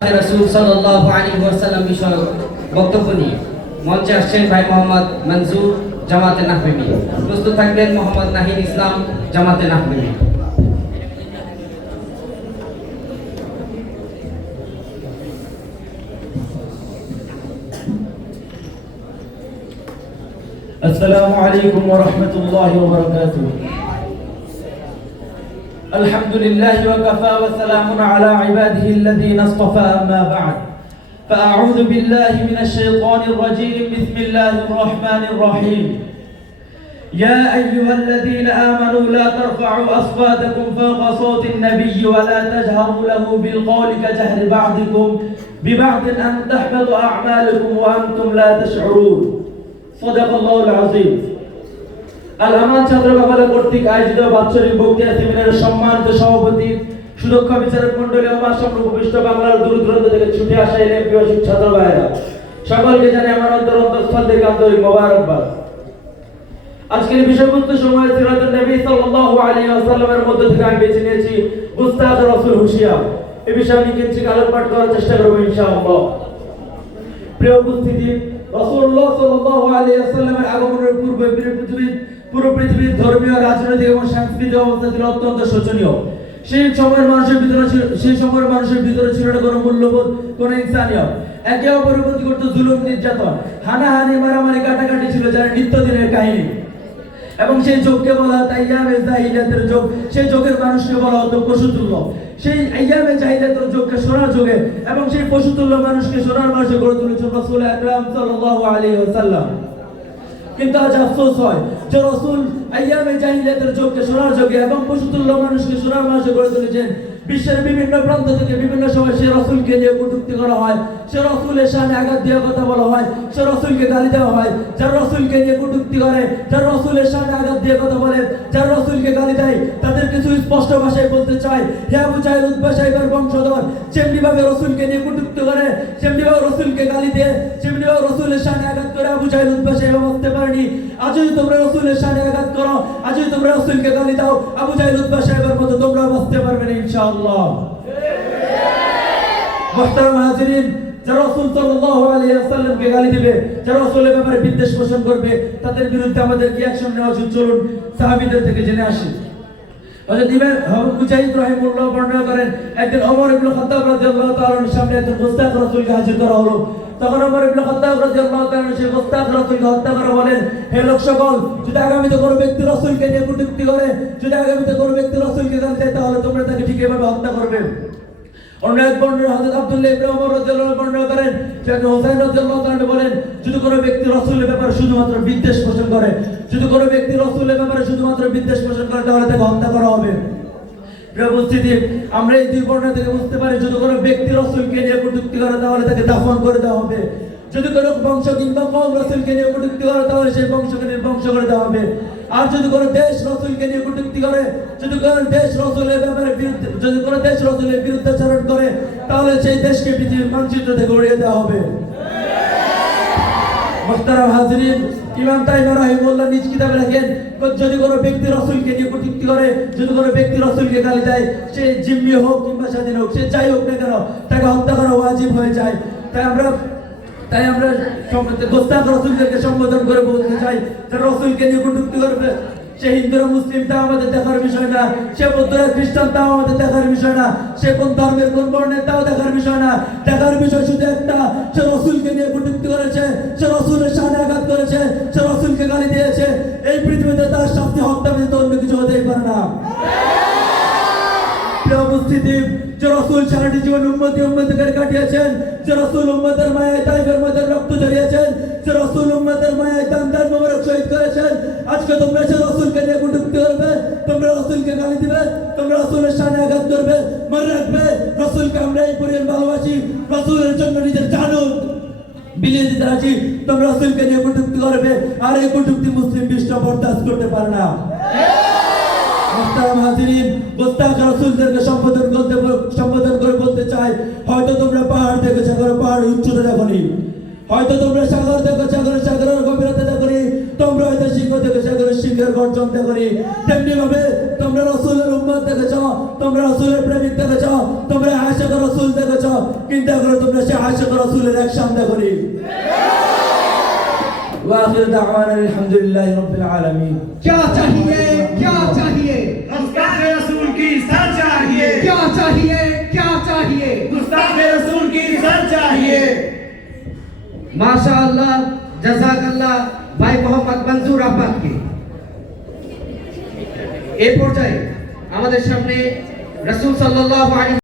রাসূল সাল্লাল্লাহু আলাইহি ওয়াসাল্লাম বিষয়ক বক্তব্য নিয়ে মঞ্চে আসছেন ভাই মোহাম্মদ মনজুর জামাতে নাহবী। প্রস্তুত থাকবেন মোহাম্মদ নাহিদ ইসলাম জামাতে নাহবী। السلام عليكم ورحمة الله وبركاته. الحمد لله وكفى وسلام على عباده الذين اصطفى أما بعد فأعوذ بالله من الشيطان الرجيم بسم الله الرحمن الرحيم. يا أيها الذين آمنوا لا ترفعوا أصواتكم فوق صوت النبي ولا تجهروا له بالقول كجهر بعضكم ببعض أن تحبط أعمالكم وأنتم لا تشعرون. صدق الله العظيم. আল-আমান ছাত্র বাবালা কর্তৃক আয়োজিত বাৎসরিক বক্তৃতা সেমিনারের সম্মানিত সভাপতি, সুদক্ষ বিচারক মণ্ডলী ও মানসম্পন্ন উপবিষ্ট বাংলার দূর দূরান্ত থেকে ছুটে আসা এলএম পিপাসু ছাত্র ভাইয়েরা, সকলকে জানাই আমার অন্তঃস্থল থেকে আন্তরিক মোবারকবাদ। আজকের বিষয়বস্তু সময় সিরাতুন নবী সাল্লাল্লাহু আলাইহি ওয়াসাল্লামের মধ্য থেকে আমি বেছে নিয়েছি গুস্তাখ রাসূল হুশিয়ার। এই বিষয়ে আমি কিছু আলোকপাত করার চেষ্টা করব ইনশাআল্লাহ। প্রিয় উপস্থিতি, রাসূলুল্লাহ সাল্লাল্লাহু আলাইহি ওয়াসাল্লামের আগমনের পূর্বে পুরো পৃথিবীর ধর্মীয়, রাজনৈতিক এবং সাংস্কৃতিক অবস্থা ছিল অত্যন্ত শোচনীয়। সেই সময়ের মানুষের ভিতরে ছিল না কোনো মূল্যবোধ, কোনো ইনসানিয়ত। একে অপরের প্রতি করত জুলুম, নির্যাতন, হানাহানি, মারামারি, কাটাকাটি ছিল যারা নিত্যদিনের কাহিনী। এবং সেই যুগকে বলা হতো আইয়ামে জাহিলিয়াতের যুগ। সেই যুগের মানুষকে বলা হতো পশুতুল্য। সেই আইয়ামে জাহিলিয়াতের যুগকে সোনার যুগে এবং সেই পশুতুল্য মানুষকে সোনার মানুষে গড়ে তুলেছেন রাসূল আকরাম সাল্লাল্লাহু আলাইহি ওয়াসাল্লাম। কিন্তু আজ আফসোস হয় যে রাসূল আইয়ামে জাহিলিয়াতের যুগকে সোনার যুগে এবং পশুতুল্য মানুষকে সোনার মানুষে গড়ে তুলেছেন। বিশ্বের বিভিন্ন প্রান্ত থেকে বিভিন্ন সময় সে রাসূলকে নিয়ে কটূক্তি করা হয়, সে রাসূলের শানে আঘাত দিয়ে কথা বলা হয়, সে রাসূলকে গালি দেওয়া হয়। যারা রাসূলকে নিয়ে কটূক্তি করে, যারা রাসূলের শানে আঘাত দিয়ে কথা বলে, যারা রাসূলকে গালি দেয়, তাদের কিছু স্পষ্ট ভাষায় বলতে চাই, হে আবু জাহেল, উতবা সাহেবের বংশধর, যেমনি ভাবে রাসূলকে নিয়ে কটূক্তি করে, যেমনি ভাবে রাসূলকে গালি দিয়ে, যেমনি ভাবে রাসূলের শানে আঘাত করে আবু জাহেল, উতবা সাহেব বাঁচতে পারেনি। আজও তোমরা রাসূলের শানে আঘাত করো, আজও তোমরা রাসূলকে গালি দাও, আবু জাহেল, উতবা সাহেবের মতো তোমরা বাঁচতে পারবে না ইনশাআল্লাহ। মুহতারাম হাজিরিন, যারা রাসূল সাল্লাল্লাহু আলাইহি ওয়াসাল্লামকে গালি দিবে, যারা রাসূলের ব্যাপারে বিদ্বেষ পোষণ করবে, তাদের বিরুদ্ধে আমাদের কি অ্যাকশন নেওয়া উচিত চলুন সাহাবীদের থেকে জেনে আসি। হযরত ইমাম মুজাহিদ রাহিমাহুল্লাহ বর্ণনা করেন, একদিন ওমর ইবনে খাত্তাব রাদিয়াল্লাহু তাআলার সামনে একজন মুস্তাক রাসূলকে হাজির করা হলো। তখন ওমর ইবনে খাত্তাব রাদিয়াল্লাহু তাআলা সেই মুস্তাক রাসূলকে হত্যা করে বলেন, হে লোক সকল, যদি আগামীতে কোনো ব্যক্তি রাসূলকে নিয়ে কটূক্তি করে, যদি আগামীতে কোনো ব্যক্তি রাসূলকে গালি দেয়, তাহলে তোমরা তাকে ঠিক এভাবে হত্যা করবে। অন্য এক বর্ণনা হযরত আব্দুল্লাহ ইবনে ওমর রাদিয়াল্লাহু আনহু বর্ণনা করেন, যে হুসাইন রাদিয়াল্লাহু তাআলা বলেন, যদি কোনো ব্যক্তি রাসূলের ব্যাপারে শুধুমাত্র বিদ্বেষ পোষণ করে, যদি কোনো ব্যক্তি রাসূলের ব্যাপারে শুধুমাত্র বিদ্বেষ পোষণ করে, তাহলে তাকে হত্যা করা হবে। প্রিয় উপস্থিতি, আমরা এই দুই বর্ণনা থেকে বুঝতে পারি, যদি কোনো ব্যক্তি রাসূলকে নিয়ে কটূক্তি করে, তাহলে তাকে দাফন করে দেওয়া হবে। যদি কোনো বংশ কিংবা কওম রাসূলকে নিয়ে কটূক্তি করে, তাহলে সেই বংশকে নির্বংশ করে দেওয়া হবে। আর যদি কোনো দেশ রাসূলকে নিয়ে কটূক্তি করে, যদি কোনো দেশ রাসূলের ব্যাপারে যদি কোনো দেশ রাসূলের বিরুদ্ধাচরণ করে, তাহলে সেই দেশকে পৃথিবীর মানচিত্র থেকে উড়িয়ে দেওয়া হবে। মুহতারাম হাজিরিন, ইমাম তাইমি রাহিমাহুল্লাহ নিজ কিতাবে লেখেন, যদি কোনো ব্যক্তি রাসূলকে নিয়ে কটূক্তি করে, যদি কোনো ব্যক্তি রাসূলকে গালি দেয়, সে জিম্মি হোক কিংবা স্বাধীন হোক, সে যাই হোক না কেন, তাকে হত্যা করা ওয়াজিব হয়ে যায়। তাই আমরা গোস্তাখ রাসূলদেরকে সম্বোধন করে বলতে চাই, যারা রাসূলকে নিয়ে কটূক্তি করবে, সে হিন্দুরা মুসলিম তা আমাদের দেখার বিষয় না, সে বৌদ্ধরা খ্রিস্টান তাও আমাদের দেখার বিষয় না, সে কোন ধর্মের কোন বর্ণের তাও দেখার বিষয় না। দেখার বিষয় শুধু একটা, সে রাসূলকে নিয়ে কটূক্তি করেছে, সে রাসূলের শানে আঘাত করেছে, সে রাসূলকে গালি দিয়েছে। এই পৃথিবীতে তার শাস্তি হত্যা ব্যতীত অন্য কিছু হতেই পারে না। প্রিয় উপস্থিতি, যে রাসূল সারাটি জীবন উম্মতি করে কাটিয়েছেন, যে রাসূল উম্মতের মায়ায় তাইফের মধ্যে রক্ত ঝরিয়েছেন, যে রাসূল উম্মতের মায়ায় দান মোবারক শহীদ করেছেন, আজকে তোমরা সে রাসূলকে নিয়ে কটূক্তি করবে, তোমরা রাসূলকে গালি দিবে, তোমরা রাসূলের শানে আঘাত করবে। মনে রাখবে, রাসূলকে আমরা এই পরিমাণ ভালোবাসি, রাসূলের জন্য নিজের জানও বিলিয়ে দিতে রাজি, তোমরা রাসূলকে নিয়ে কটূক্তি করবে, আর এই কটূক্তি মুসলিম বিশ্ব বরদাস্ত করতে পারে না। মুহতারাম হাজিরিন, গোস্তাখ রাসূলদেরকে সম্বোধন করে বলতে চাই, হয়তো তোমরা পাহাড় দেখেছো, পাহাড়ের উচ্চতা দেখোনি, হয়তো তোমরা সাগর দেখেছো, সাগরের গভীরতা দেখোনি, তোমরা হয়তো সিংহ থেকে সাগরের সিংহের গর্জন দেখনি, তেমনি ভাবে তোমরা রাসূলের উম্মত দেখেছ, তোমরা রাসূলের প্রেমিক দেখেছ, তোমরা আশিক রাসূল দেখেছ, কিন্তু এখনো তোমরা সেই আশিক রাসূলের অ্যাকশন দেখনি। واخر دعوانا الحمد لله رب العالمين। क्या चाहिए, क्या चाहिए, गुस्ताखे रसूल की इज्जत चाहिए, क्या चाहिए, क्या चाहिए, गुस्ताखे रसूल की इज्जत चाहिए। মাশাআল্লাহ, জাযাকাল্লাহ ভাই মোহাম্মদ মনজুর আহমদকে। এই পর্যায়ে আমাদের সামনে রাসূল সাল্লাল্লাহু আলাইহি